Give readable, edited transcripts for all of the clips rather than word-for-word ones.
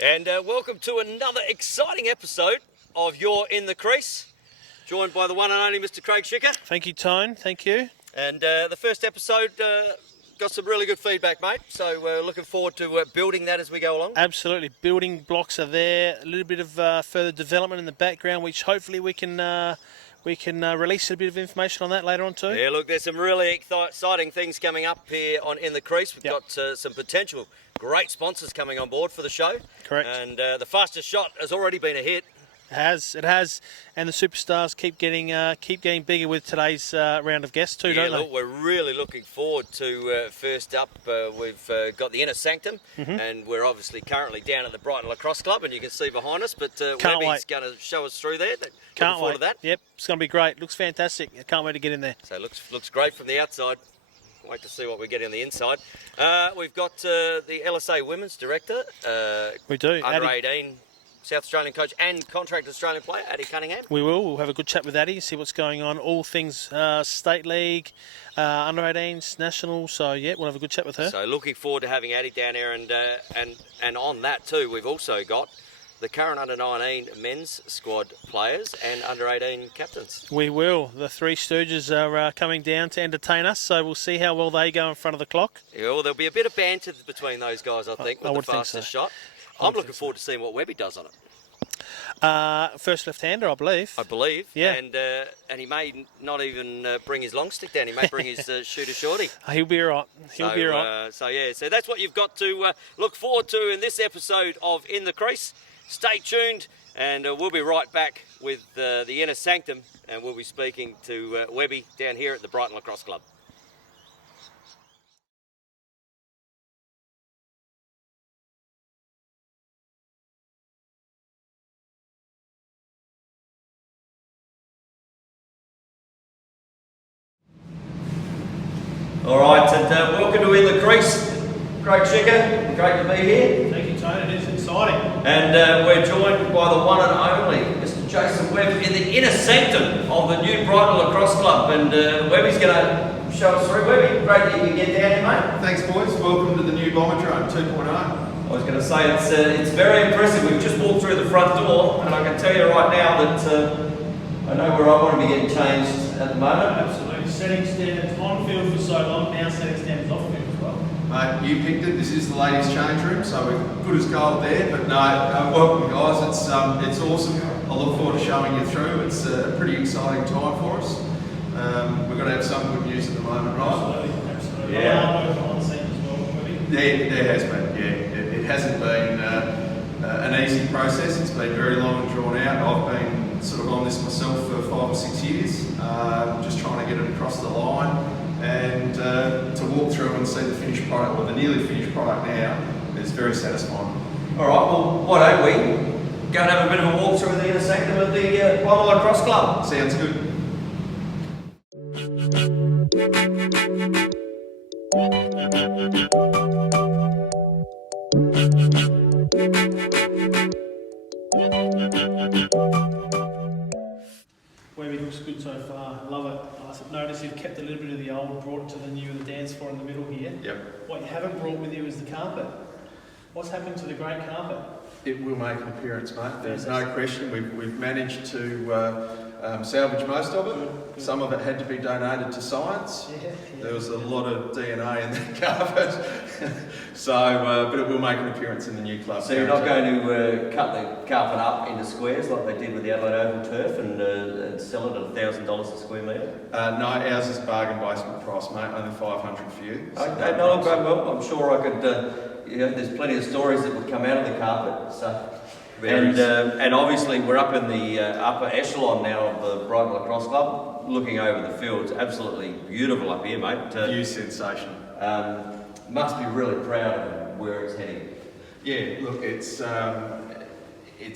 And welcome to another exciting episode of You're in the Crease, joined by the one and only Mr. Craig Schicker. Thank you, Tone. Thank you. And the first episode got some really good feedback, mate. So we're looking forward to building that as we go along. Absolutely. Building blocks are there. A little bit of further development in the background, which hopefully we can release a bit of information on that later on too. Yeah, look, there's some really exciting things coming up here on In the Crease. We've got some potential great sponsors coming on board for the show. Correct. And the fastest shot has already been a hit. It has, and the superstars keep getting bigger with today's round of guests too, don't they? Look, we're really looking forward to first up. We've got the Inner Sanctum, and we're obviously currently down at the Brighton Lacrosse Club, and you can see behind us. But Webby's going to show us through there. Looking forward to that. Yep, it's going to be great. Looks fantastic. I can't wait to get in there. So it looks great from the outside. Can't wait to see what we get on the inside. We've got the LSA Women's Director. We do. Under Addie. 18. South Australian coach and contract Australian player, Addie Cunningham. We'll have a good chat with Addie, see what's going on, all things State League, under 18s, national. So yeah, we'll have a good chat with her. So looking forward to having Addie down here, and on that too, we've also got the current under 19 men's squad players and under 18 captains. We will. The Three Stooges are coming down to entertain us, so we'll see how well they go in front of the clock. Yeah, well, there'll be a bit of banter between those guys, I think, with the fastest shot. I'm looking forward to seeing what Webby does on it. First left-hander, I believe. Yeah. And he may not even bring his long stick down. He may bring his shooter shorty. He'll be all right. He'll be all right. So that's what you've got to look forward to in this episode of In the Crease. Stay tuned, and we'll be right back with the Inner Sanctum, and we'll be speaking to Webby down here at the Brighton Lacrosse Club. All right, and welcome to In the Crease. Craig Schicker, great to be here. Thank you, Tony. It is exciting. And we're joined by the one and only Mr. Jason Webb in the Inner Sanctum of the new Brighton Lacrosse Club. And Webby's going to show us through. Webby, great that you can get down here, mate. Thanks, boys. Welcome to the new Bomberdrome 2.0. I was going to say, it's very impressive. We've just walked through the front door, and I can tell you right now that I know where I want to be getting changed at the moment. Absolutely. Setting standards on field for so long, now setting standards off field as well. Mate, you picked it. This is the ladies' change room, so we're good as gold there. But no, welcome, guys. It's awesome. I look forward to showing you through. It's a pretty exciting time for us. We're going to have some good news at the moment, right? Absolutely. Yeah. There has been. Yeah, it hasn't been an easy process. It's been very long and drawn out. I've been sort of on this myself for 5 or 6 years, just trying to get it across the line, and to walk through and see the finished product, or the nearly finished product now, is very satisfying. All right, well, why don't we go and have a bit of a walk through the Inner Sanctum of the Brighton Lacrosse Club? Sounds good. Webby looks good so far. Love it. I've noticed you've kept a little bit of the old, brought it to the new, the dance floor in the middle here. Yep. What you haven't brought with you is the carpet. What's happened to the great carpet? It will make an appearance, mate. There's no question. We've managed to salvage most of it. Good. Some of it had to be donated to science. Yeah. There was a lot of DNA in that carpet. But it will make an appearance in the new club. So you're not going to cut the carpet up into squares like they did with the Adelaide Oval turf and sell it at $1,000 a square metre? No, ours is bargain basement price, mate. Only $500 for you. So okay, no, well, I'm sure I could. There's plenty of stories that would come out of the carpet. So. And obviously we're up in the upper echelon now of the Brighton Lacrosse Club, looking over the fields. Absolutely beautiful up here, mate. View sensation. Must be really proud of where it's heading. Yeah, look, it's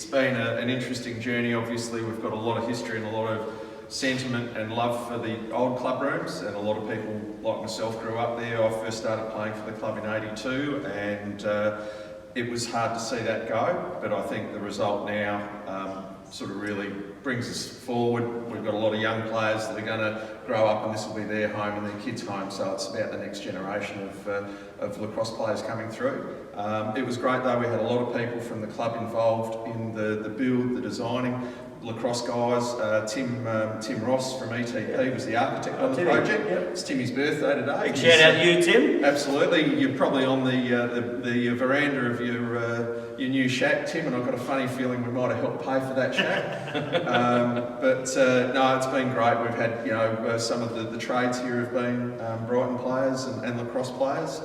been an interesting journey. Obviously, we've got a lot of history and a lot of sentiment and love for the old club rooms, and a lot of people like myself grew up there. I first started playing for the club in '82, and it was hard to see that go, but I think the result now sort of really brings us forward. We've got a lot of young players that are going to grow up and this will be their home and their kids' home, so it's about the next generation of lacrosse players coming through. It was great though, we had a lot of people from the club involved in the build, the designing. Lacrosse guys, Tim Ross from ETP was the architect on the project. Yep. It's Timmy's birthday today. Big shout out to you, Tim. Absolutely, you're probably on the veranda of your new shack, Tim, and I've got a funny feeling we might have helped pay for that shack. No, it's been great. We've had some of the trades here have been Brighton players and lacrosse players.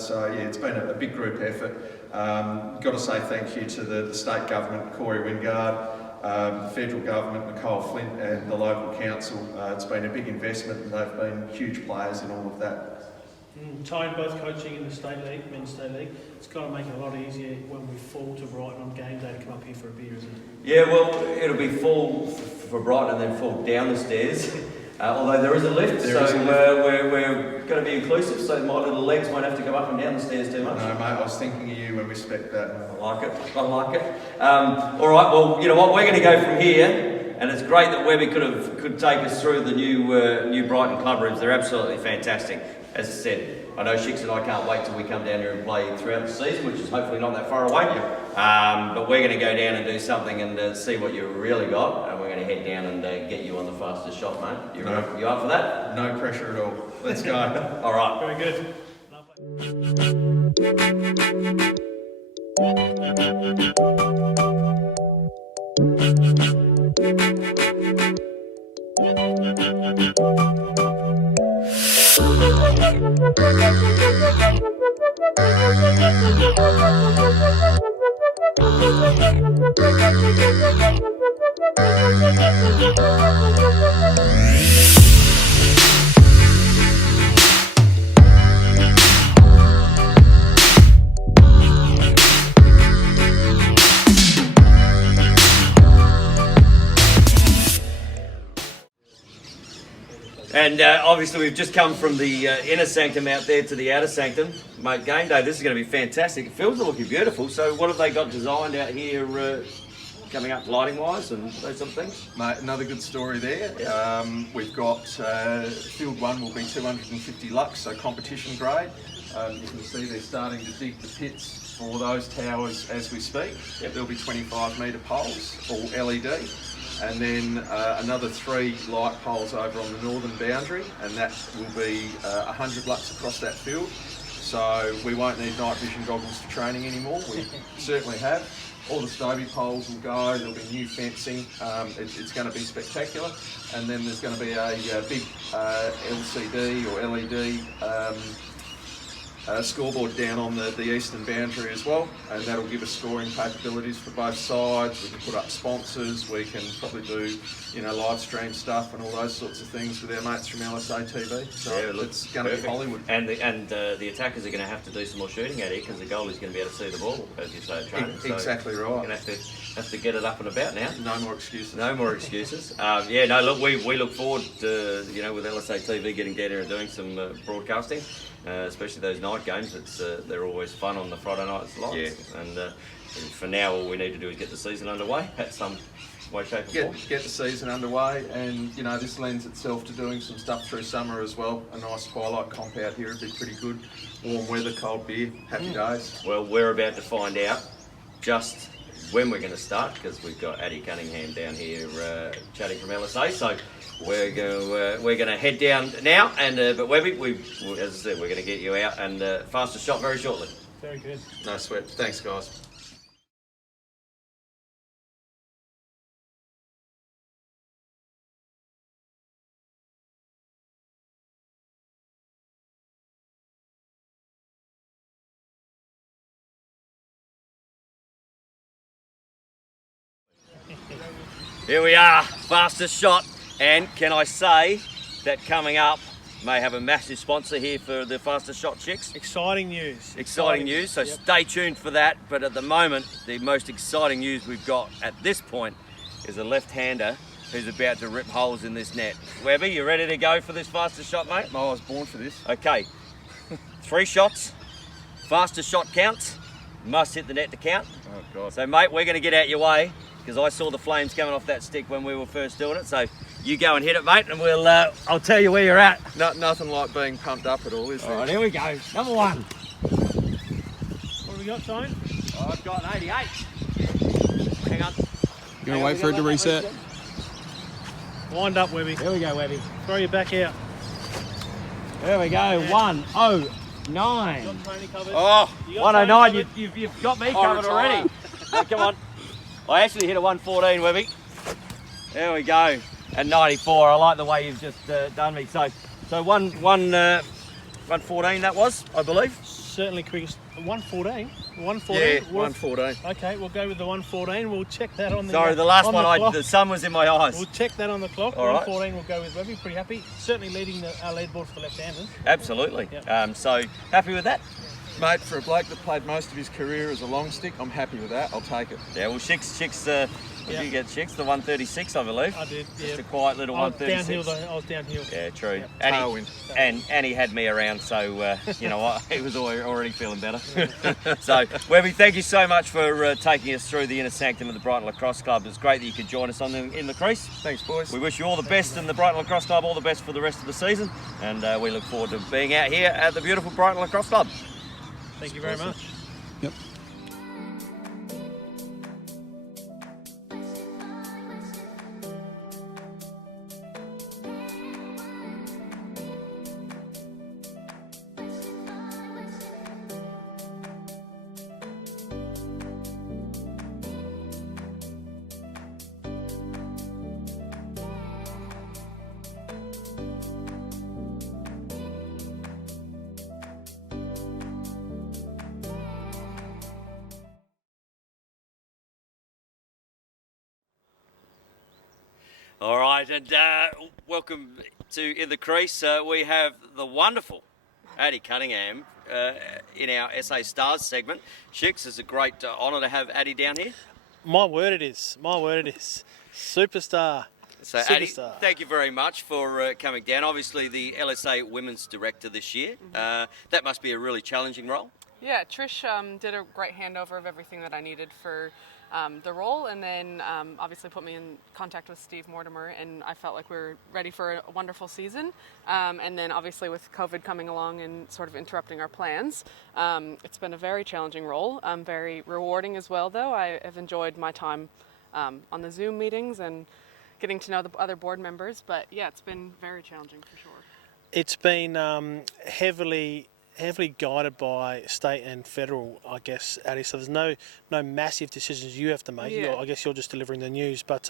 So yeah, it's been a big group effort. Got to say thank you to the state government, Corey Wingard. The federal government, Nicole Flint, and the local council. It's been a big investment and they've been huge players in all of that. Tying both coaching in the state league, men's state league, it's got to make it a lot easier when we fall to Brighton on game day to come up here for a beer, isn't it? Yeah, well, it'll be full for Brighton and then fall down the stairs. Although there is a lift, we're going to be inclusive, so my little legs won't have to go up and down the stairs too much. No, mate, I was thinking of you when we spec that. I like it. All right, well, you know what, we're going to go from here, and it's great that Webby could take us through the new Brighton club rooms. They're absolutely fantastic. As I said, I know Shix and I can't wait till we come down here and play throughout the season, which is hopefully not that far away. But we're going to go down and do something and see what you really got, and we're going to head down and get you on the fastest shot, mate. You up for that? No pressure at all. Let's go. All right. Very good. And obviously we've just come from the inner sanctum out there to the outer sanctum. Mate, game day, this is going to be fantastic. The fields are looking beautiful. So what have they got designed out here coming up lighting wise and those sort of things? Mate, another good story there. Yeah. We've got field 1 will be 250 lux, so competition grade. You can see they're starting to dig the pits for those towers as we speak. Yep. There'll be 25 metre poles, all LED. And then another 3 light poles over on the northern boundary, and that will be 100 lux across that field. So we won't need night vision goggles for training anymore. We certainly have. All the Stobie poles will go, there'll be new fencing, it's going to be spectacular. And then there's going to be a big LCD or LED scoreboard down on the eastern boundary as well, and that'll give us scoring capabilities for both sides. We can put up sponsors, we can probably do live stream stuff and all those sorts of things with our mates from LSA TV. So yeah, it's going to be Hollywood. And the attackers are going to have to do some more shooting at it because the goalie's going to be able to see the ball, as you say, at training. Exactly right. You're going to have to get it up and about now. No more excuses. No more excuses. Yeah, no, look, we look forward to, with LSA TV getting down here and doing some broadcasting. Especially those night games, they're always fun on the Friday night lights. Yeah. And for now, all we need to do is get the season underway at some way, shape, or form. Get the season underway, and this lends itself to doing some stuff through summer as well. A nice twilight comp out here would be pretty good. Warm weather, cold beer, happy days. Well, we're about to find out just when we're going to start because we've got Addie Cunningham down here chatting from LSA. So. We're going to head down now, and but Webby, as I said, we're going to get you out and fastest shot very shortly. Very good. No sweat. Thanks, guys. Here we are, fastest shot. And can I say that coming up may have a massive sponsor here for the fastest shot chicks? Exciting news. Exciting news, so stay tuned for that. But at the moment, the most exciting news we've got at this point is a left-hander who's about to rip holes in this net. Webby, you ready to go for this fastest shot, mate? I was born for this. Okay, 3 shots, fastest shot counts, must hit the net to count. Oh God. So mate, we're going to get out your way because I saw the flames coming off that stick when we were first doing it. So you go and hit it, mate, and we'll I'll tell you where you're at. Nothing like being pumped up at all, is there? All right, here we go. Number one. What have we got, Tone? I've got an 88. Hang on. You gonna wait for it to reset? Wind up, Webby. Here we go, Webby. Throw you back out. There we go. Yeah. 109. Got Tony covered. Oh, You got 109. Tony You've got me covered already. Oh, come on. I actually hit a 114, Webby. There we go. And 94. I like the way you've just done me. So 114 that was, I believe. Certainly, Crease. 114. 114. Yeah, Well, 114. Okay, we'll go with the 114. We'll check that on the. Sorry, the last on one, clock. the sun was in my eyes. We'll check that on the clock. All right. 114. We'll go with Webby. Pretty happy. Certainly leading our leaderboard for the left-handers. Absolutely. Yep. So happy with that? Mate, for a bloke that played most of his career as a long stick, I'm happy with that. I'll take it. Yeah. Well, Chicks. Did Yeah. you get Chicks? The 136, I believe. I did. Just Yeah. a quiet little I was 136. downhill though. I was downhill. Yeah, true. Yep. Tailwind. And he had me around, so you know what, he was already feeling better. So, Webby, thank you so much for taking us through the inner sanctum of the Brighton Lacrosse Club. It's great that you could join us in the crease. Thanks, boys. We wish you all the best in the Brighton Lacrosse Club, all the best for the rest of the season, and we look forward to being out here at the beautiful Brighton Lacrosse Club. Thank you very much. Yep. All right, and welcome to In the Crease. We have the wonderful Addie Cunningham in our SA Stars segment. Chicks, it's a great honour to have Addie down here. My word, it is. My word, it is. Superstar. So, Addie, Superstar. thank you very much for coming down. Obviously, the LSA Women's Director this year. That must be a really challenging role. Yeah, Trish did a great handover of everything that I needed for the role, and then obviously put me in contact with Steve Mortimer, and I felt like we were ready for a wonderful season. And then obviously with COVID coming along and sort of interrupting our plans, it's been a very challenging role, very rewarding as well though. I have enjoyed my time on the Zoom meetings and getting to know the other board members, but yeah, it's been very challenging for sure. It's been heavily guided by state and federal, I guess, Addie. So there's no massive decisions you have to make. Yeah. I guess you're just delivering the news. But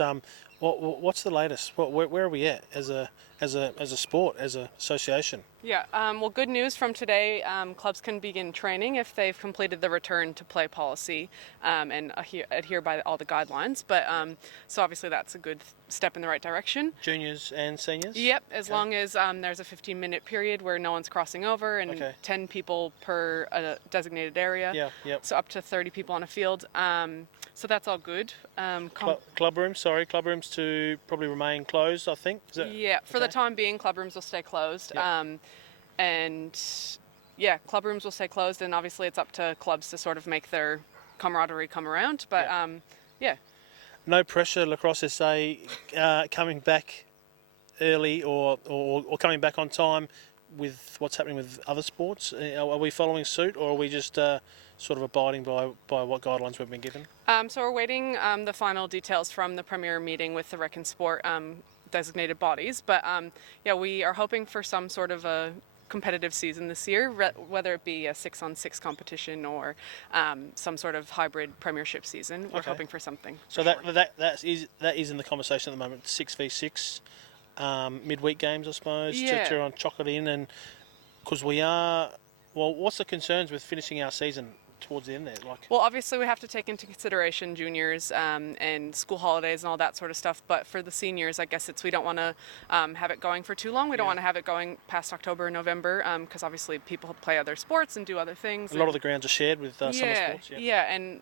what's the latest? Where are we at as a sport, as an association? Yeah, well, good news from today. Clubs can begin training if they've completed the return to play policy and adhere by all the guidelines. But so obviously that's a good step in the right direction. Juniors and seniors? Yep, as long as there's a 15-minute period where no one's crossing over and 10 people per designated area. Yeah, yep. So up to 30 people on a field. So that's all good. Club rooms to probably remain closed, I think. Is that, yeah, for the time being, club rooms will stay closed. Yep. And yeah, club rooms will stay closed, and obviously it's up to clubs to sort of make their camaraderie come around. But yeah. No pressure, Lacrosse SA coming back early or coming back on time with what's happening with other sports. Are we following suit, or are we just sort of abiding by what guidelines we've been given? So we're waiting the final details from the premier meeting with the Rec and Sport designated bodies. But yeah, we are hoping for some sort of a competitive season this year, whether it be a 6-on-6 competition or some sort of hybrid premiership season. We're hoping for something. So that is in the conversation at the moment. 6v6 midweek games, I suppose, to try and chock it in, and because we are. Well, what's the concerns with finishing our season towards the end there? Well, obviously we have to take into consideration juniors and school holidays and all that sort of stuff. But for the seniors, I guess we don't want to have it going for too long. We don't want to have it going past October and November because obviously people play other sports and do other things. A lot of the grounds are shared with summer sports. Yeah, and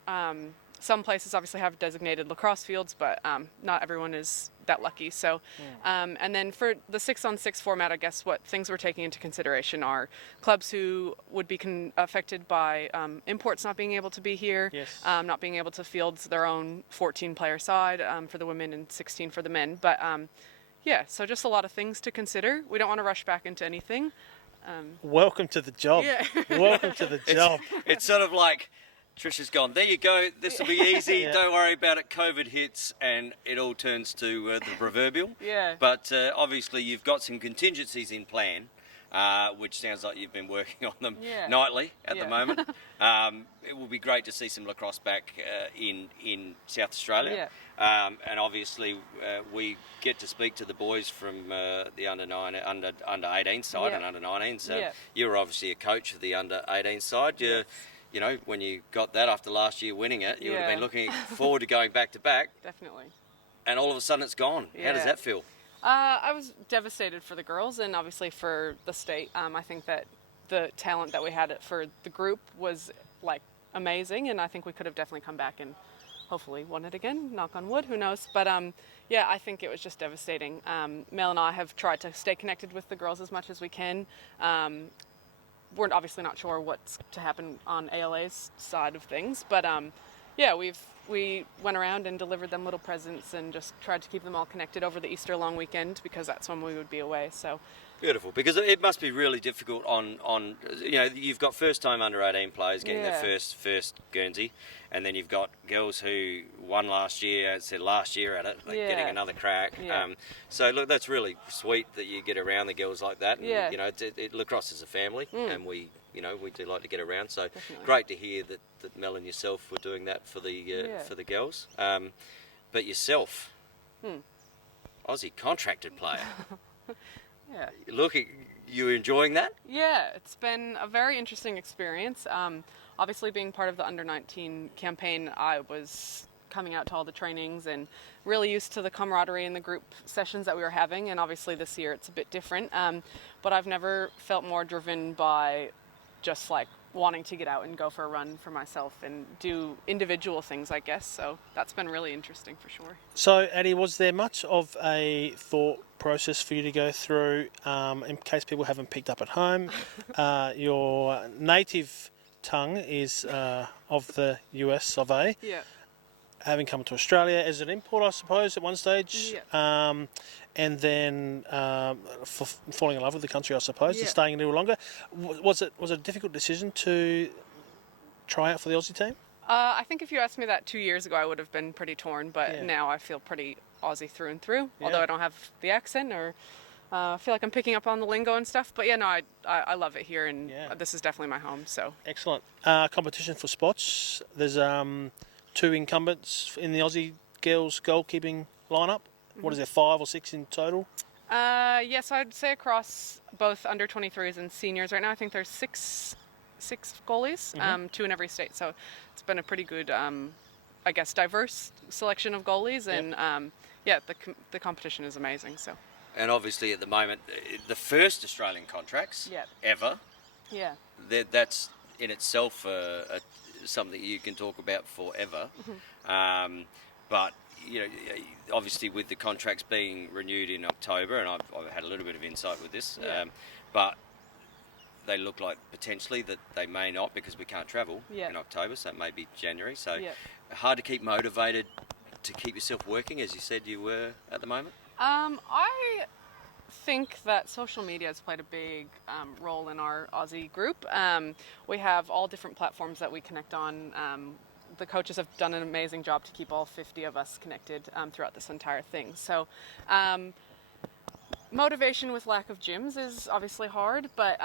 some places obviously have designated lacrosse fields, but not everyone is that lucky. So, and then for the 6-on-6 format, I guess what things we're taking into consideration are clubs who would be affected by imports not being able to be here, Yes. not being able to field their own 14-player side for the women and 16 for the men. But yeah, so just a lot of things to consider. We don't want to rush back into anything. Welcome to the job. Yeah. Welcome to the job. It's sort of like Trisha's gone, there you go, this will be easy, Yeah. don't worry about it. COVID hits and it all turns to the proverbial. Yeah. But obviously you've got some contingencies in plan, which sounds like you've been working on them Yeah. nightly at the Yeah. moment. It will be great to see some lacrosse back in South Australia. And obviously we get to speak to the boys from the under 18 side Yeah. and under 19s. Yeah. You were obviously a coach for the under 18 side. You know, when you got that after last year winning it, you would have Yeah. been looking forward to going back to back, Definitely. and all of a sudden it's gone. How does Yeah. that feel? I was devastated for the girls and obviously for the state. I think that the talent that we had for the group was like amazing, and I think we could have definitely come back and hopefully won it again. Knock on wood, who knows? But yeah, I think it was just devastating. Mel and I have tried to stay connected with the girls as much as we can. We're obviously not sure what's to happen on ALA's side of things, but yeah, we went around and delivered them little presents and just tried to keep them all connected over the Easter long weekend because that's when we would be away. So Beautiful, because it must be really difficult on you know, you've got first time under 18 players getting Yeah. their first Guernsey, and then you've got girls who won last year at it, like Yeah. getting another crack. Yeah. So look, that's really sweet that you get around the girls like that. And, Yeah. you know, lacrosse is a family, and we do like to get around. So Definitely. great to hear that Mel and yourself were doing that for the Yeah. for the girls. But yourself, Aussie contracted player. yeah. Look, you enjoying that? Yeah, it's been a very interesting experience. Obviously, being part of the under 19 campaign, I was coming out to all the trainings and really used to the camaraderie and the group sessions that we were having. And obviously, this year it's a bit different. But I've never felt more driven by just like wanting to get out and go for a run for myself and do individual things, I guess. So that's been really interesting for sure. So, Addie, was there much of a thought process for you to go through, in case people haven't picked up at home? Your native tongue is of the US of A. Yeah. Having come to Australia as an import, I suppose, at one stage, and then falling in love with the country, I suppose, and Yeah. staying a little longer. Was it a difficult decision to try out for the Aussie team? I think if you asked me that 2 years ago, I would have been pretty torn, but Yeah. now I feel pretty Aussie through and through, Yeah. although I don't have the accent or I feel like I'm picking up on the lingo and stuff. But yeah, no, I love it here, and Yeah. this is definitely my home. So Excellent. Competition for spots. There's 2 incumbents in the Aussie girls goalkeeping lineup. What is there, 5 or 6 in total? yes, I'd say across both under 23s and seniors right now, I think there's six goalies, 2 in every state. So it's been a pretty good, I guess, diverse selection of goalies, and yeah, the competition is amazing. So And obviously at the moment, the first Australian contracts Yeah. ever, yeah, that's in itself something you can talk about forever. But you know, obviously with the contracts being renewed in October, and I've had a little bit of insight with this, Yeah. but they look like potentially that they may not, because we can't travel Yeah. in October, so it may be January. So Yeah. hard to keep motivated to keep yourself working as you said you were at the moment. I think that social media has played a big role in our Aussie group. We have all different platforms that we connect on. The coaches have done an amazing job to keep all 50 of us connected throughout this entire thing. So motivation with lack of gyms is obviously hard, but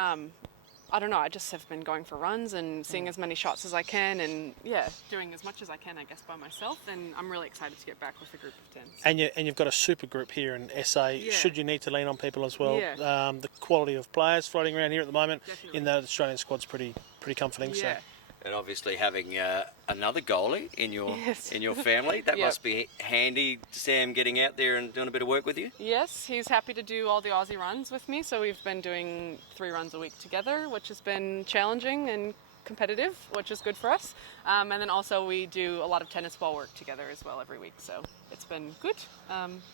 I don't know, I just have been going for runs and seeing as many shots as I can, and yeah, doing as much as I can, I guess, by myself, and I'm really excited to get back with a group of 10. And you've got a super group here in SA, Yeah. should you need to lean on people as well. Yeah. The quality of players floating around here at the moment Definitely. in the Australian squad's pretty comforting. Yeah. And obviously having another goalie in your Yes. in your family, that Yep. must be handy. Sam getting out there and doing a bit of work with you. Yes, he's happy to do all the Aussie runs with me, so we've been doing 3 runs a week together, which has been challenging and competitive, which is good for us. And then also we do a lot of tennis ball work together as well every week. So it's been good.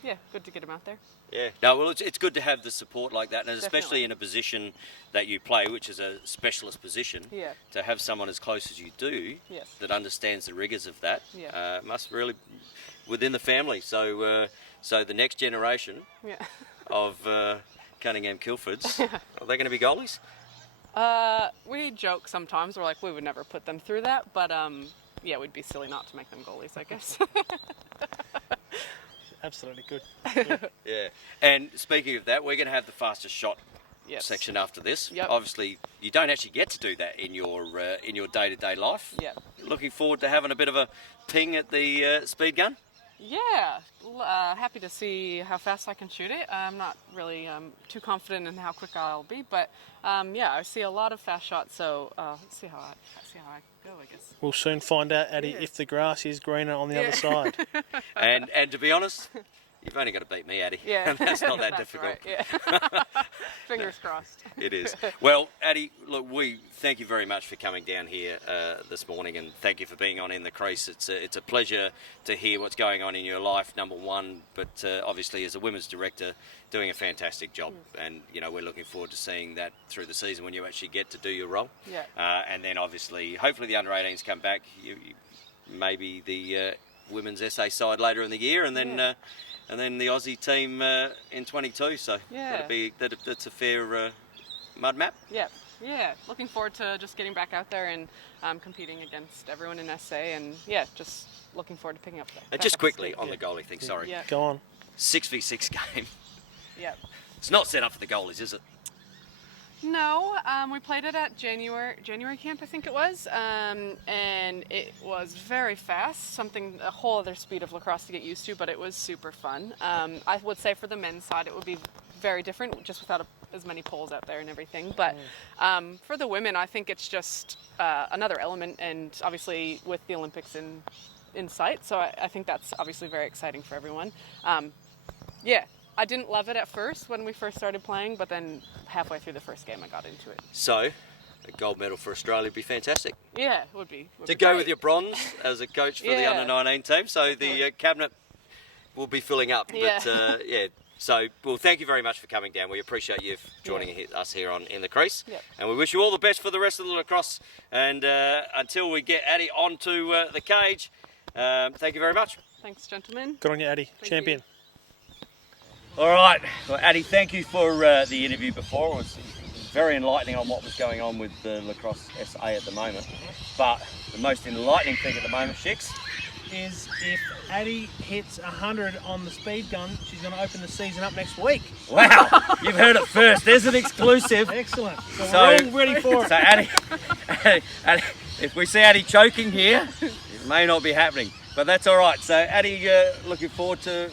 Yeah, good to get him out there. Yeah, no, well, it's good to have the support like that, and Definitely. especially in a position that you play, which is a specialist position, Yeah. to have someone as close as you do Yes. that understands the rigours of that, Yeah. must really, within the family. So, so the next generation Yeah. of Cunningham Kilfords, are they going to be goalies? We joke sometimes. We're like, we would never put them through that, but yeah, we'd be silly not to make them goalies, I guess. Absolutely good. Yeah. And speaking of that, we're going to have the fastest shot Yes. section after this. Yep. Obviously, you don't actually get to do that in your day-to-day life. Yeah. Looking forward to having a bit of a ping at the speed gun. Yeah, happy to see how fast I can shoot it. I'm not really too confident in how quick I'll be, but yeah, I see a lot of fast shots. So let's see how I go, I guess. We'll soon find out, Addie, if the grass is greener on the other side. And to be honest, you've only got to beat me, Addie. Yeah, That's not that That's difficult. right, yeah. Fingers crossed. It is. Well, Addie, look, we thank you very much for coming down here this morning, and thank you for being on In the Crease. It's a pleasure to hear what's going on in your life, number one, but obviously as a women's director, doing a fantastic job, and you know we're looking forward to seeing that through the season when you actually get to do your role. Yeah. And then obviously, hopefully the under-18s come back. Maybe the women's SA side later in the year, and then. And then the Aussie team in 22, so Yeah. that's a fair mud map. Yeah, yeah. Looking forward to just getting back out there and competing against everyone in SA, and yeah, just looking forward to picking up that. And just quickly on the goalie thing, sorry. Yeah. Go on. 6v6 game. Yeah. It's not set up for the goalies, is it? No, we played it at January camp, I think it was, and it was very fast, a whole other speed of lacrosse to get used to, but it was super fun. I would say for the men's side it would be very different, just without as many poles out there and everything, but for the women I think it's just another element, and obviously with the Olympics in sight, so I think that's obviously very exciting for everyone. Yeah. I didn't love it at first when we first started playing, but then halfway through the first game I got into it. So, a gold medal for Australia would be fantastic. Yeah, it would be. To go with your bronze as a coach for the Yeah. under-19 team, so the cabinet will be filling up. Yeah. But yeah, so well, thank you very much for coming down. We appreciate you joining us here on In the Crease, Yep. and we wish you all the best for the rest of the lacrosse. And until we get Addie onto the cage, thank you very much. Thanks, gentlemen. Good on you, Addie. Thank Champion. you. All right, well, Addie, thank you for the interview before. It was very enlightening on what was going on with the Lacrosse SA at the moment. But the most enlightening thing at the moment, Shix, Is if Addie hits 100 on the speed gun, she's going to open the season up next week. wow, you've heard it first. There's an exclusive. Excellent. So, So- we're all ready for it. So Addie, if we see Addie choking here, it may not be happening. But that's all right. So Addie, looking forward to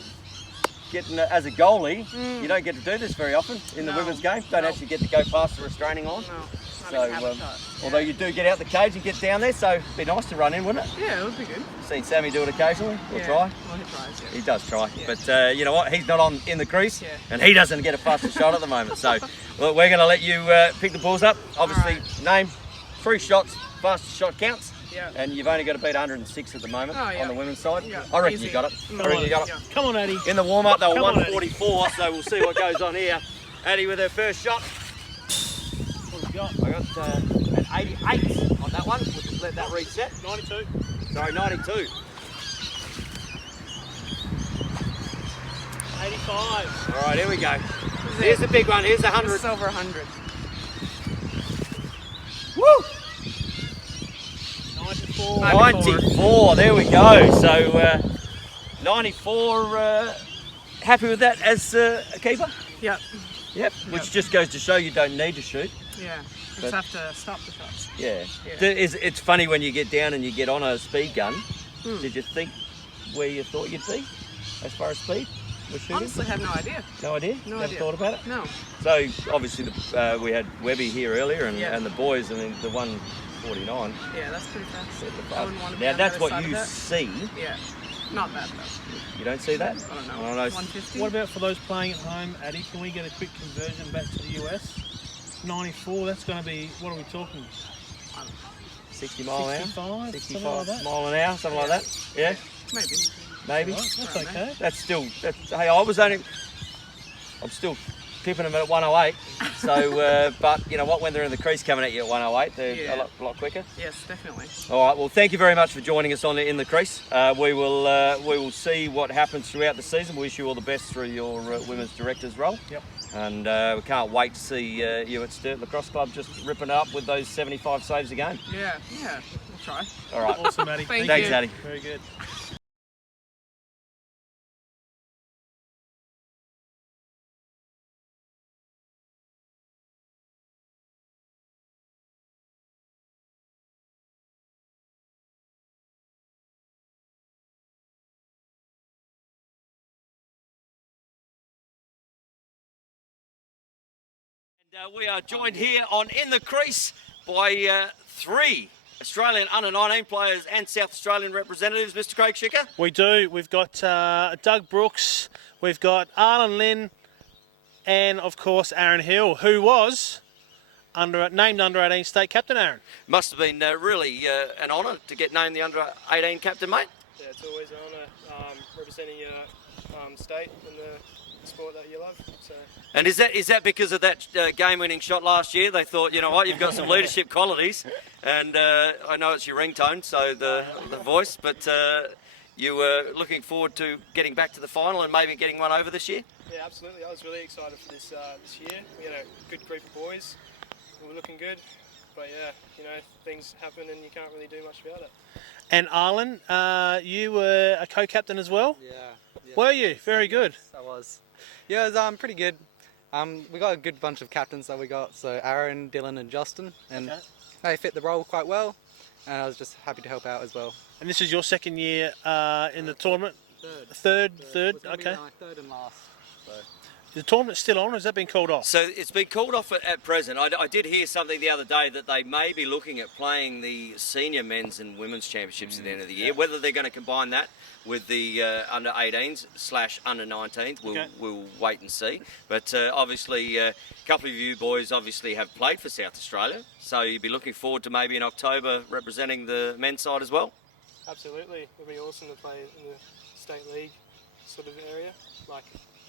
getting as a goalie. You don't get to do this very often in the No, women's game. Don't no. actually get to go past the restraining line. No, not So, even half a shot. although you do get out the cage and get down there, so it'd be nice to run in, wouldn't it? Yeah, it would be good. Seen Sammy do it occasionally. We'll try. Well, he tries, yeah. He does try, Yeah. but you know what? He's not on in the crease, Yeah. and he doesn't get a faster shot at the moment. So, well, we're going to let you pick the balls up. Obviously, name 3 shots, fastest shot counts. Yeah. And you've only got to beat 106 at the moment Oh, yeah. on the women's side. Yeah, I reckon easy. you got it. Come I reckon on, you got it. yeah. Come on, Addie. In the warm-up, they were Come on, 144, so we'll see what goes on here. Addie with her first shot. What have you got? I got an 88 on that one. We'll just let that reset. 92. Sorry, 92. 85. All right, here we go. Here's the big one. Here's the 100. It's over 100. Woo! 94. 94. There we go. So 94. Happy with that as a keeper? Yep. Yep. Which just goes to show you don't need to shoot. Yeah. But- Just have to stop the shots. Yeah. Yeah. It's funny when you get down and you get on a speed gun. Did you think where you thought you'd be as far as speed with shooting? Honestly, have no idea. No idea? No Never idea. thought about it? No. So obviously we had Webby here earlier and, Yeah. and the boys, and then the 149. Yeah, that's pretty fast. Set the I fast. wouldn't want to be Now on that's the what other side you of that. see. Yeah. Not bad though. You don't see that? I don't know. I don't know. 150. What about for those playing at home, Addie? Can we get a quick conversion back to the US? 94, that's going to be, what are we talking? 60 mile an hour. 65, 65 something like that. mile an hour, something like that. Yeah, maybe. Right, that's okay. That's still. Hey, I'm still tipping them at 108. So, but you know what? When they're in the crease coming at you at 108, they're a lot quicker. Yes, definitely. All right. Well, thank you very much for joining us in the crease. We will see what happens throughout the season. We wish you all the best through your women's director's role. Yep. And we can't wait to see you at Sturt Lacrosse Club just ripping it up with those 75 saves a game. Yeah, we'll try. All right. Awesome, Addie. Thank Thanks, you. Addie. Very good. We are joined here on In the Crease by 3 Australian under-19 players and South Australian representatives. Mr. Craig Schicker. We do. We've got Doug Brooks, we've got Arlen Lynn, and of course Aaron Hill, who was named under-18 state captain. Aaron. Must have been really an honour to get named the under-18 captain, mate. Yeah, it's always an honour representing your state and the sport that you love. So. And is that because of that game-winning shot last year? They thought, you know what, you've got some leadership qualities, and I know it's your ringtone, so the voice, but you were looking forward to getting back to the final and maybe getting one over this year? Yeah, absolutely. I was really excited for this year. We had a good group of boys. We were looking good, but yeah, things happen and you can't really do much about it. And Arlen, you were a co-captain as well? Yeah. Were you? Very good. Yes, I was. Yeah, it was pretty good. We got a good bunch of captains that we got, so Aaron, Dylan and Justin, and they fit the role quite well, and I was just happy to help out as well. And this is your second year in the tournament? Third. Okay. Third and last. So. Is the tournament still on, or has that been called off? So it's been called off at present. I did hear something the other day that they may be looking at playing the senior men's and women's championships at the end of the year. Whether they're going to combine that with the under-18s / under-19s, we'll wait and see. But obviously, a couple of you boys obviously have played for South Australia, so you'd be looking forward to maybe in October representing the men's side as well. Absolutely. It would be awesome to play in the state league sort of area, like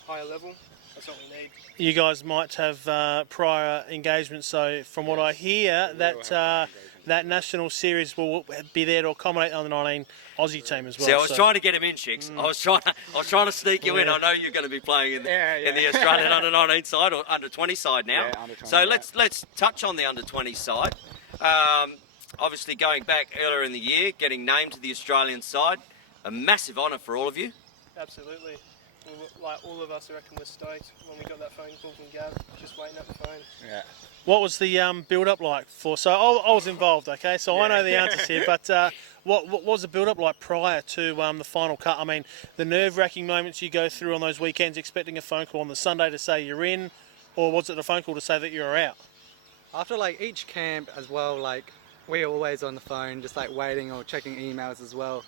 higher level. That's what we need. You guys might have prior engagements, so from what I hear, that national series will be there to accommodate the under-19 Aussie team as well. See, I was trying to get him in, Chicks. I was trying to sneak you in. I know you're going to be playing in the Australian under-19 side or under-20 side now. Yeah, under-20, so let's touch on the under-20 side. Obviously, going back earlier in the year, getting named to the Australian side, a massive honour for all of you. Absolutely. Like all of us, I reckon, were stoked when we got that phone call from Gav, just waiting at the phone. Yeah. What was the build-up like for? So I was involved, okay, so I know the answers here. But what was the build-up like prior to the final cut? I mean, the nerve-wracking moments you go through on those weekends, expecting a phone call on the Sunday to say you're in, or was it a phone call to say that you're out? After each camp as well, we're always on the phone, just waiting or checking emails as well.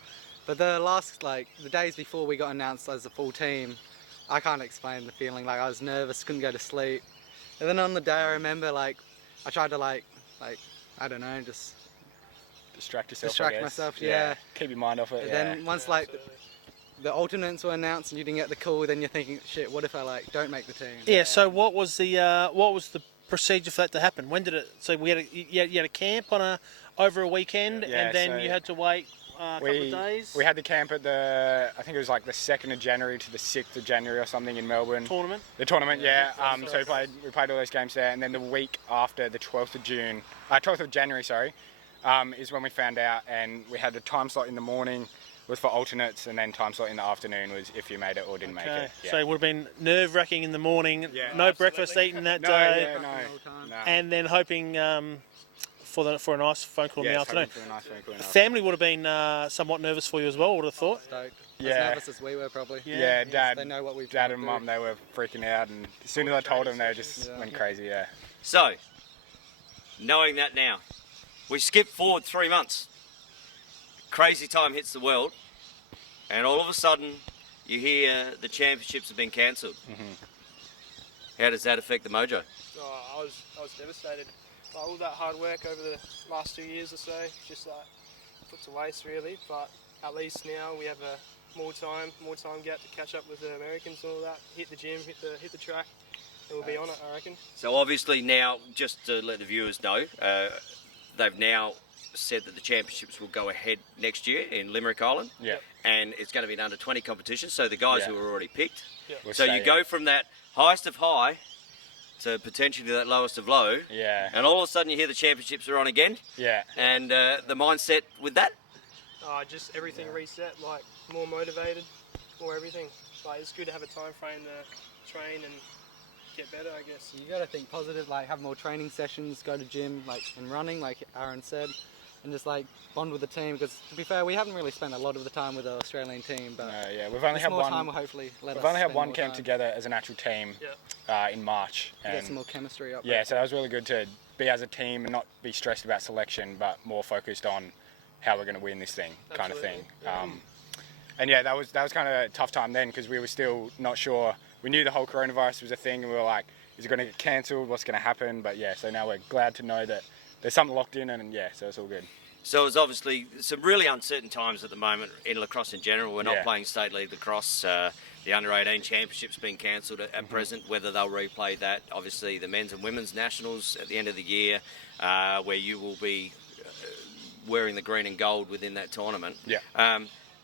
But the last, the days before we got announced as a full team, I can't explain the feeling. I was nervous, couldn't go to sleep. And then on the day, I remember, I tried to, I don't know, just Distract yourself. distract myself, yeah. Keep your mind off it. And then once, the alternates were announced and you didn't get the call, then you're thinking, shit, what if I, don't make the team? Yeah. So what was the procedure for that to happen? When did it? So you had a camp over a weekend, and then you had to wait. A couple of days. We had the camp at I think it was the 2nd of January to the 6th of January or something in Melbourne. Tournament? The tournament, yeah. So we played all those games there, and then the week after, the 12th of January, is when we found out, and we had a time slot in the morning was for alternates, and then time slot in the afternoon was if you made it or didn't make it. Yeah. So it would have been nerve-wracking in the morning, no breakfast eaten that No, day, no. and then hoping for a nice phone call in the afternoon. For a nice phone call in The the family would have been somewhat nervous for you as well, I would have thought. Stoked. Yeah. As nervous as we were, probably. Yeah, Dad, They know what we've Dad been and through. Mum, they were freaking out, and as soon as I told them, they just went crazy, yeah. So, knowing that now, we skip forward 3 months. Crazy time hits the world, and all of a sudden, you hear the championships have been cancelled. How does that affect the mojo? Oh, I was devastated. all that hard work over the last 2 years or so, just put to waste really. But at least now we have more time get to catch up with the Americans and all that. Hit the gym, hit the track. And we'll be on it, I reckon. So obviously now, just to let the viewers know, they've now said that the championships will go ahead next year in Limerick Island. Yeah. And it's going to be an under-20 competition, so the guys who are already picked. Yeah. We'll So stay you go in. from that highest of high to potentially that lowest of low. Yeah. And all of a sudden you hear the championships are on again. Yeah. And the mindset with that? Just everything reset, like more motivated, more everything. Like it's good to have a time frame to train and get better, I guess. You gotta think positive, like have more training sessions, go to gym, like and running, like Aaron said, and just like bond with the team. Because to be fair, we haven't really spent a lot of the time with the Australian team, but Yeah, we've only this had more one. time will hopefully let us We've only had spend one more camp time. together as an actual team in March. Get And some more chemistry up. yeah, so that was really good to be as a team and not be stressed about selection, but more focused on how we're going to win this thing, kind of thing. And yeah, that was kind of a tough time then because we were still not sure. We knew the whole coronavirus was a thing, and we were like, is it going to get cancelled? What's going to happen? But yeah, so now we're glad to know that there's something locked in, and yeah, so it's all good. So it's obviously some really uncertain times at the moment in lacrosse in general. We're not Yeah. playing state league lacrosse. The under-18 championship's been cancelled at present. Whether they'll replay that, obviously the men's and women's nationals at the end of the year, where you will be wearing the green and gold within that tournament. Yeah.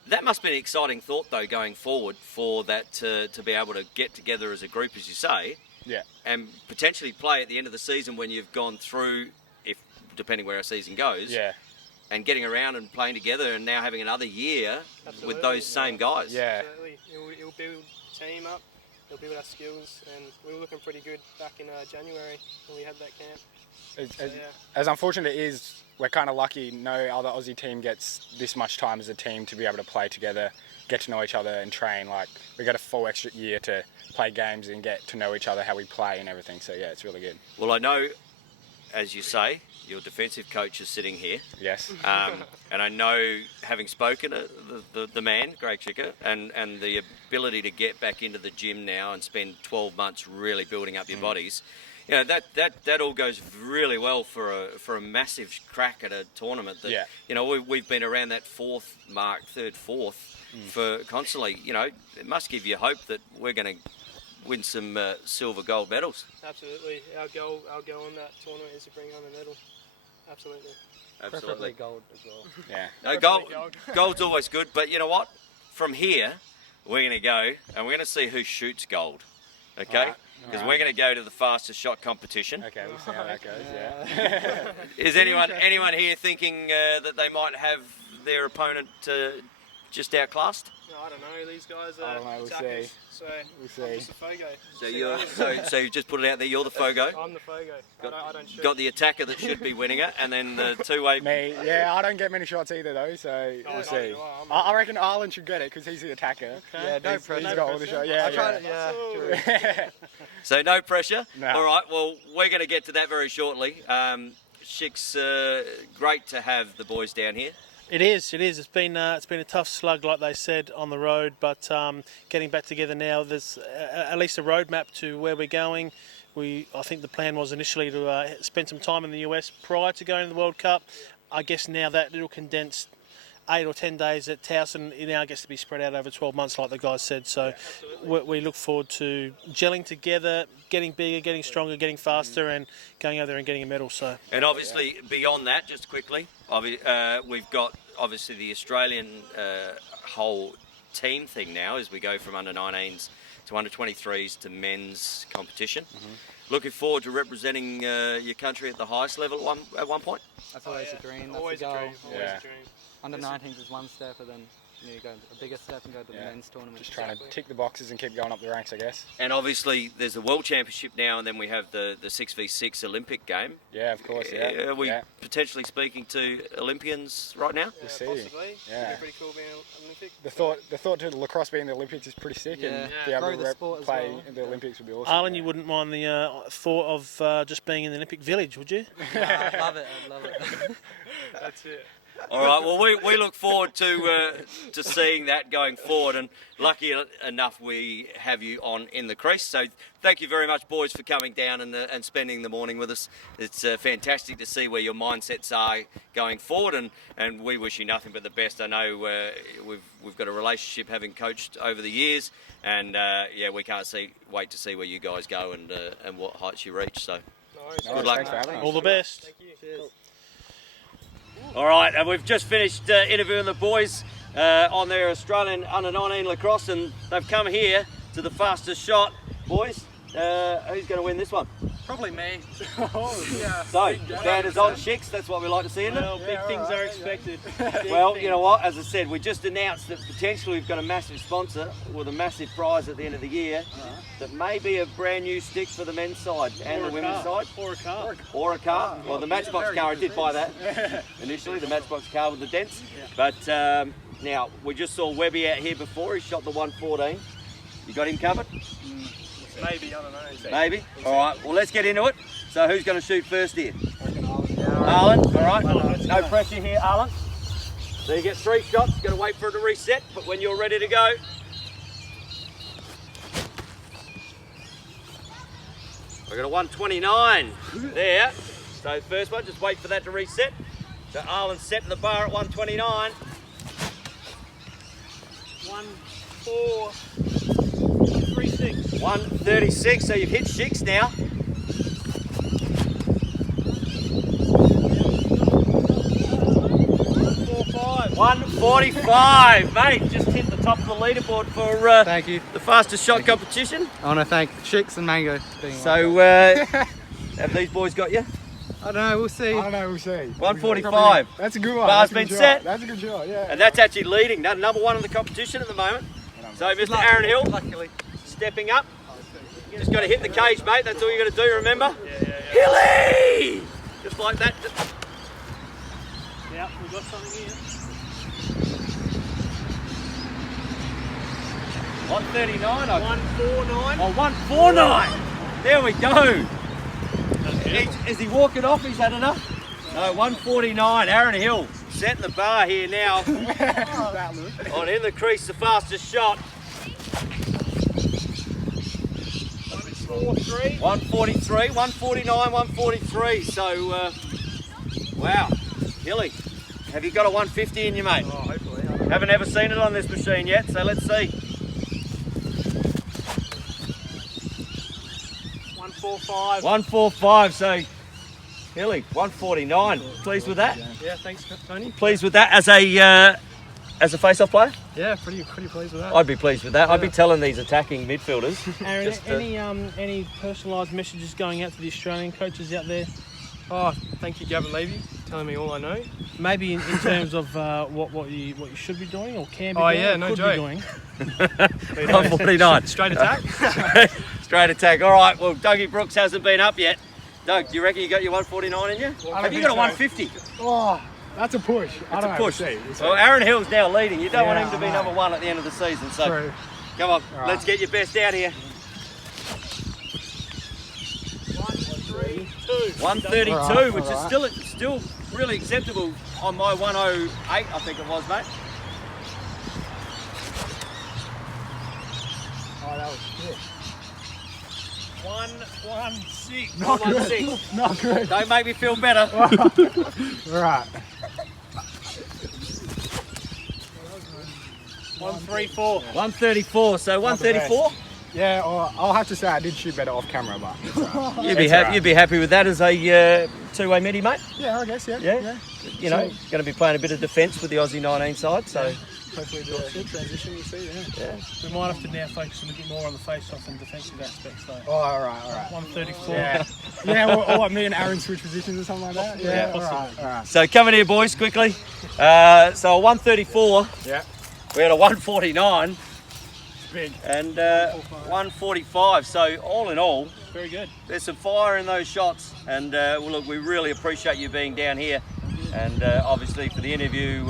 That must be an exciting thought, though, going forward for that to be able to get together as a group, as you say, Yeah. and potentially play at the end of the season when you've gone through, if depending where our season goes, Yeah. and getting around and playing together and now having another year with those same guys. Yeah. Absolutely. It'll build the team up, it'll build our skills, and we were looking pretty good back in January when we had that camp. As unfortunate it is, we're kind of lucky no other Aussie team gets this much time as a team to be able to play together, get to know each other and train. Like, we got a full extra year to play games and get to know each other, how we play and everything. So yeah, it's really good. Well, I know, as you say, your defensive coach is sitting here. Yes. And I know, having spoken to the man, Greg Chicker, and the ability to get back into the gym now and spend 12 months really building up your bodies, you know, that all goes really well for a massive crack at a tournament. That, you know, we've been around that third, fourth, for constantly. You know, it must give you hope that we're going to win some silver, gold medals. Absolutely. Our goal in that tournament is to bring home a medal. Absolutely. Preferably gold as well. Yeah. No, gold's always good, but you know what? From here, we're going to go and we're going to see who shoots gold. Okay? Because we're going to go to the fastest shot competition. Okay, we'll see how that goes. Yeah. Is anyone here thinking that they might have their opponent just outclassed? No, I don't know. These guys I are don't know, we'll attackers, see. so We'll I'm see. just a Fogo. So you just put it out there. You're the Fogo. I'm the Fogo. I don't shoot. Got the attacker that should be winning it, and then the two-way. Me, yeah, I don't get many shots either though, so we'll see. I reckon Arlen should get it because he's the attacker. Yeah, no pressure. He's got all the shots. Yeah, I tried it. Yeah. So no pressure. No. All right. Well, we're going to get to that very shortly. Shik's, great to have the boys down here. It is. It's been a tough slug, like they said, on the road. But getting back together now, there's at least a roadmap to where we're going. I think the plan was initially to spend some time in the US prior to going to the World Cup. I guess now that little condensed 8 or 10 days at Towson, it now gets to be spread out over 12 months, like the guys said. So we look forward to gelling together, getting bigger, getting stronger, getting faster, and going over there and getting a medal. So. And obviously, beyond that, just quickly, we've got obviously the Australian whole team thing now as we go from under-19s to under-23s to men's competition. Looking forward to representing your country at the highest level at one point? That's always a dream. That's Always the a goal. dream. Always a dream. Under 19s is one step, and then you go a bigger step and go to the men's tournament. Just trying to tick the boxes and keep going up the ranks, I guess. And obviously, there's the World Championship now, and then we have the 6v6 Olympic game. Yeah, of course. Yeah. Are we potentially speaking to Olympians right now? We'll see. Possibly. Yeah. It'd be pretty cool being Olympic. The thought to lacrosse being the Olympics is pretty sick, and be able Grow to the sport as play well. in the Olympics would be awesome. Arlen, you wouldn't mind the thought of just being in the Olympic Village, would you? I'd love it. I'd love it. That's it. All right. Well, we look forward to seeing that going forward, and lucky enough we have you on in the crease. So thank you very much, boys, for coming down and spending the morning with us. It's fantastic to see where your mindsets are going forward, and we wish you nothing but the best. I know we've got a relationship having coached over the years, and yeah, we can't wait to see where you guys go and what heights you reach. So good luck. Thanks for having us. All the best. Thank you. Cheers. All right, and we've just finished interviewing the boys on their Australian under-19 lacrosse, and they've come here to the fastest shot. Boys, who's going to win this one? Probably me. So, standards on, Shicks, that's what we like to see, isn't it? Well, big things are expected. Well, you know what, as I said, we just announced that potentially we've got a massive sponsor with a massive prize at the end of the year that may be a brand new stick for the men's side and the women's side. Or a car. Or a car. Well, the Matchbox car, I did buy that initially, the Matchbox car with the dents. But now, we just saw Webby out here before, he shot the 114. You got him covered? Maybe, I don't know. Maybe. All right, well, let's get into it. So who's going to shoot first here? Arlen, all right. No pressure here, Arlen. So you get 3 shots, you've got to wait for it to reset, but when you're ready to go. We've got a 129 there. So first one, just wait for that to reset. So Arlen's setting the bar at 129. 136. 136, so you've hit Shicks now. 145, mate. Just hit the top of the leaderboard for Thank you. the fastest shot competition. I want to thank Shicks and Mango for being So, have these boys got you? I don't know, we'll see. I don't know, we'll see. 145. That's a good one. Bar's That's a good been shot. set. That's a good shot, yeah. And that's actually leading, number 1 in the competition at the moment. So, Mr. Aaron Hill, Luckily. stepping up. Just got to hit the cage, mate. That's all you got to do, remember? Hilly! Just like that. Yeah, we've got something here. 139. 149. Oh, 149. There we go. Is he walking off? He's had enough? No, 149. Aaron Hill setting the bar here now. On in the crease, the fastest shot. 143, 149, 143. So, wow. Hilly, have you got a 150 in you, mate? Oh, hopefully. Haven't ever seen it on this machine yet, so let's see. 145. 145, so Hilly, 149. Pleased with that? Yeah, thanks, Tony. Pleased with that as a face-off player? Yeah, pretty pleased with that. I'd be pleased with that. I'd be telling these attacking midfielders. Aaron, any personalised messages going out to the Australian coaches out there? Oh, thank you, Gavin Levy, telling me all I know. Maybe in terms of what you should be doing or can be Oh, doing yeah, or no could joke. be doing. 149. Straight attack. Straight attack. All right, well, Dougie Brooks hasn't been up yet. Doug, do you reckon you got your 149 in you? Have you got a 150? Oh, that's a push. It's a push. Well, Aaron Hill's now leading. You don't want him to be number 1 at the end of the season. So, True. come on, let's get your best out here. 132, which is still really acceptable on my 108, I think it was, mate. Oh, that was shit. 116. Not good. Not good. Don't make me feel better. Right. 134. 134. So 134. Yeah, I'll have to say I did shoot better off camera, but it's all right. You'd be happy with that as a two-way midi, mate. Yeah, I guess, yeah. Yeah. You know, going to be playing a bit of defence with the Aussie 19 side, so. Hopefully do a good transition, you see, yeah. We might have to now focus a bit more on the face-off and defensive aspects, though. Oh, all right. 134. Yeah, yeah, or what, me and Aaron switch positions or something like that? Yeah, all right. So coming here, boys, quickly. So a 134. Yeah. We had a 149. Big. And 145. So all in all, very good. There's some fire in those shots, and well, look, we really appreciate you being down here, and obviously for the interview,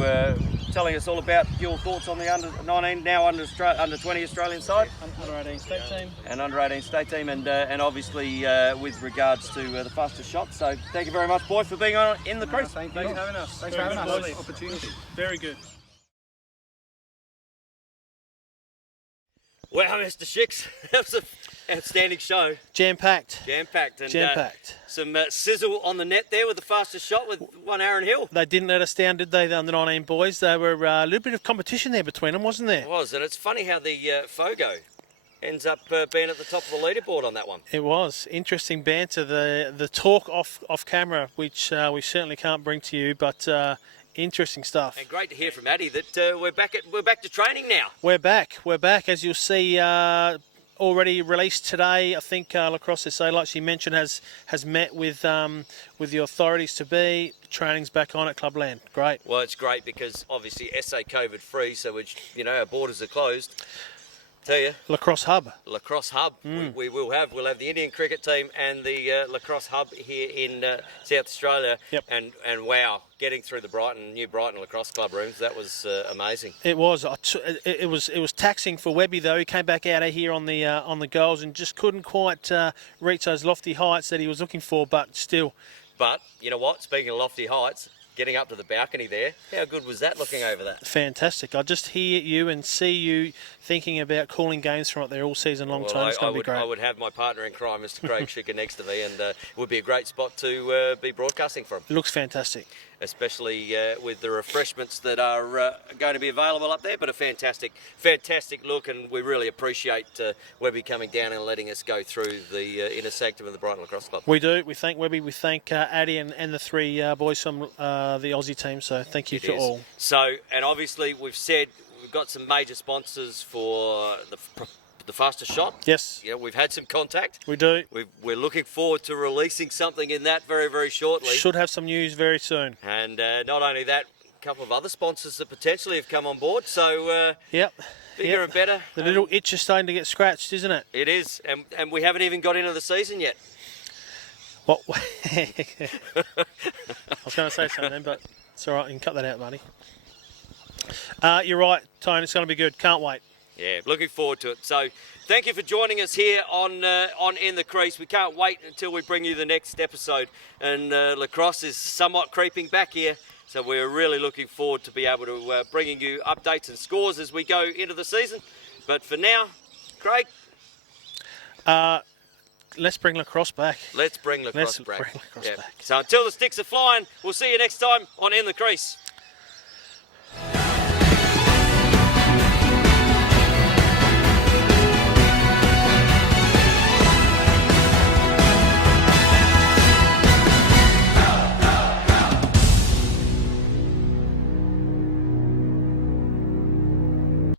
telling us all about your thoughts on the under 19, now under 20 Australian side. Under 18 state team. And under 18 state team, and obviously with regards to the fastest shot. So thank you very much, boys, for being on in the crease. Thanks for having us. Thanks for having us. Opportunity. Very good. Wow, Mr. Shicks, that was an outstanding show. Jam-packed. Jam-packed. And, Jam-packed. Some sizzle on the net there with the fastest shot with one Aaron Hill. They didn't let us down, did they, the under 19 boys? They were a little bit of competition there between them, wasn't there? It was, and it's funny how the Fogo ends up being at the top of the leaderboard on that one. It was. Interesting banter. The talk off camera, which we certainly can't bring to you, but interesting stuff. And great to hear from Addie that we're back to training now. We're back. As you'll see, already released today. I think Lacrosse SA, like she mentioned, has met with the authorities to be. Training's back on at Clubland. Great. Well, it's great because obviously SA COVID free, so which our borders are closed. Tell you, Lacrosse Hub. Lacrosse Hub. We'll have the Indian cricket team and the Lacrosse Hub here in South Australia. Yep. And wow, getting through the new Brighton Lacrosse Club rooms, that was amazing. It was. It was taxing for Webby though. He came back out of here on the goals and just couldn't quite reach those lofty heights that he was looking for. But still. But you know what? Speaking of lofty heights, getting up to the balcony there, how good was that looking over that? Fantastic. I just hear you and see you thinking about calling games from up there all season long. Time. It's going to be great. I would have my partner in crime, Mr. Craig Schicker, next to me, and it would be a great spot to be broadcasting from. It looks fantastic. Especially with the refreshments that are going to be available up there, but a fantastic look, and we really appreciate Webby coming down and letting us go through the inner sanctum of the Brighton Lacrosse Club. We do. We thank Webby, we thank Addie and the three boys from the Aussie team, so thank you to all. So, and obviously we've said we've got some major sponsors for the fastest shot. Yes. We've had some contact. We do. We're looking forward to releasing something in that very, very shortly. Should have some news very soon. And not only that, a couple of other sponsors that potentially have come on board. So yep. Bigger and better. The little itch is starting to get scratched, isn't it? It is, and we haven't even got into the season yet. What? I was going to say something, but it's all right. You can cut that out, buddy. You're right, Tone. It's going to be good. Can't wait. Yeah, looking forward to it. So thank you for joining us here on In the Crease. We can't wait until we bring you the next episode. And lacrosse is somewhat creeping back here. So we're really looking forward to be able to bringing you updates and scores as we go into the season. But for now, Craig? Let's bring lacrosse back. Let's bring lacrosse back. Bring lacrosse back. So until the sticks are flying, we'll see you next time on In the Crease.